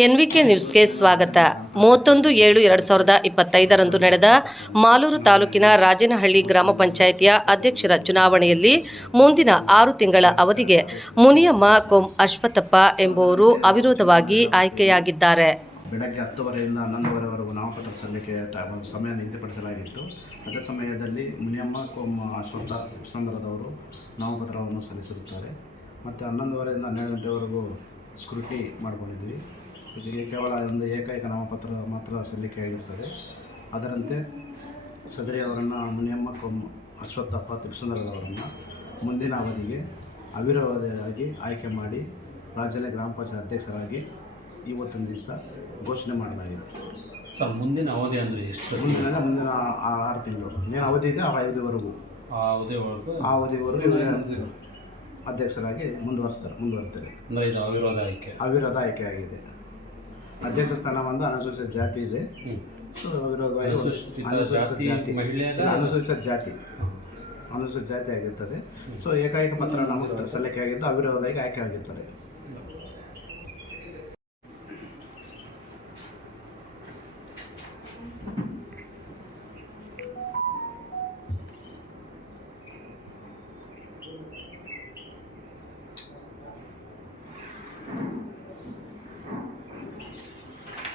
ಎನ್ವಿಕೆ ನ್ಯೂಸ್ಗೆ ಸ್ವಾಗತ. ಮೂವತ್ತೊಂದು ಏಳು ಎರಡು ಸಾವಿರದ ಇಪ್ಪತ್ತೈದರಂದು ನಡೆದ ಮಾಲೂರು ತಾಲೂಕಿನ ರಾಜನಹಳ್ಳಿ ಗ್ರಾಮ ಪಂಚಾಯಿತಿಯ ಅಧ್ಯಕ್ಷರ ಚುನಾವಣೆಯಲ್ಲಿ ಮುಂದಿನ ಆರು ತಿಂಗಳ ಅವಧಿಗೆ ಮುನಿಯಮ್ಮ ಕೊಂ ಅಶ್ವಥಪ್ಪ ಎಂಬುವರು ಅವಿರೋಧವಾಗಿ ಆಯ್ಕೆಯಾಗಿದ್ದಾರೆ. ಬೆಳಗ್ಗೆ ಹತ್ತುವರೆಯಿಂದ ಹನ್ನೊಂದುವರೆವರೆಗೂ ನಾಮಪತ್ರ ಸಲ್ಲಿಕೆ ಟ- ಒಂದು ಸಮಯ ನಿಗದಿಪಡಿಸಲಾಗಿತ್ತು. ಅದೇ ಸಮಯದಲ್ಲಿ ಮುನಿಯಮ್ಮ ಕೊಮ್ಮ ಅಶ್ವತ್ಥ ಸಂದರದವರು ನಾಮಪತ್ರವನ್ನು ಸಲ್ಲಿಸಿರುತ್ತಾರೆ. ಮತ್ತು ಹನ್ನೊಂದುವರೆಯಿಂದ ಹನ್ನೆರಡು ಗಂಟೆವರೆಗೂ ಸ್ಕ್ರೂಟಿ ಮಾಡ್ಕೊಂಡಿದ್ವಿ. ಇದಕ್ಕೆ ಕೇವಲ ಒಂದು ಏಕೈಕ ನಾಮಪತ್ರ ಮಾತ್ರ ಸಲ್ಲಿಕೆ ಆಗಿರ್ತದೆ. ಅದರಂತೆ ಸದರಿ ಅವರನ್ನು ಮುನಿಯಮ್ಮ ಕೊಮ್ಮ ಅಶ್ವತ್ಥಪ್ಪ ತಿರುಸಂದ್ರದವರನ್ನು ಮುಂದಿನ ಅವಧಿಗೆ ಅವಿರೋಧವಾಗಿ ಆಯ್ಕೆ ಮಾಡಿ ರಾಜ್ಯದ ಗ್ರಾಮ ಪಂಚಾಯತ್ ಅಧ್ಯಕ್ಷರಾಗಿ ಇವತ್ತಿನ ದಿವಸ ಘೋಷಣೆ ಮಾಡಲಾಗಿದೆ. ಸರ್ ಮುಂದಿನ ಅವಧಿ ಅಂದರೆ ಎಷ್ಟು? ಮುಂದಿನ ಮುಂದಿನ ಆ- ಆರು ತಿಂಗಳು. ಏನು ಅವಧಿ ಇದೆ ಆ ಅವಧಿವರೆಗೂ. ಆ ಅವಧಿವರೆಗೂ ಆ ಅವಧಿವರೆಗೂ ಇವರೇ ಅಧ್ಯಕ್ಷರಾಗಿ ಮುಂದುವರಿಸ್ತಾರೆ ಮುಂದುವರಿತಾರೆ. ಅಂದರೆ ಇದು ಅವಿರೋಧ ಆಯ್ಕೆ. ಅವಿರೋಧ ಆಯ್ಕೆಯಾಗಿದೆ ಅಧ್ಯಕ್ಷ ಸ್ಥಾನ ಒಂದು ಅನುಸೂಚಿತ ಜಾತಿ ಇದೆ. ಸೊ ಅವಿರೋಧವಾಗಿ ಅನುಸೂಚಿತ ಜಾತಿ ಅನುಸೂಚಿತ ಜಾತಿ. ಅನುಸೂಚಿತ ಜಾತಿ. ಆಗಿರ್ತದೆ. ಸೊ ಏಕಾಏಕ ಪತ್ರ ನಮಗೆ ಸಲ್ಲಿಕೆ ಆಗಿದ್ದು ಅವಿರೋಧವಾಗಿ ಆಯ್ಕೆ ಆಗಿರ್ತಾರೆ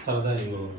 体にも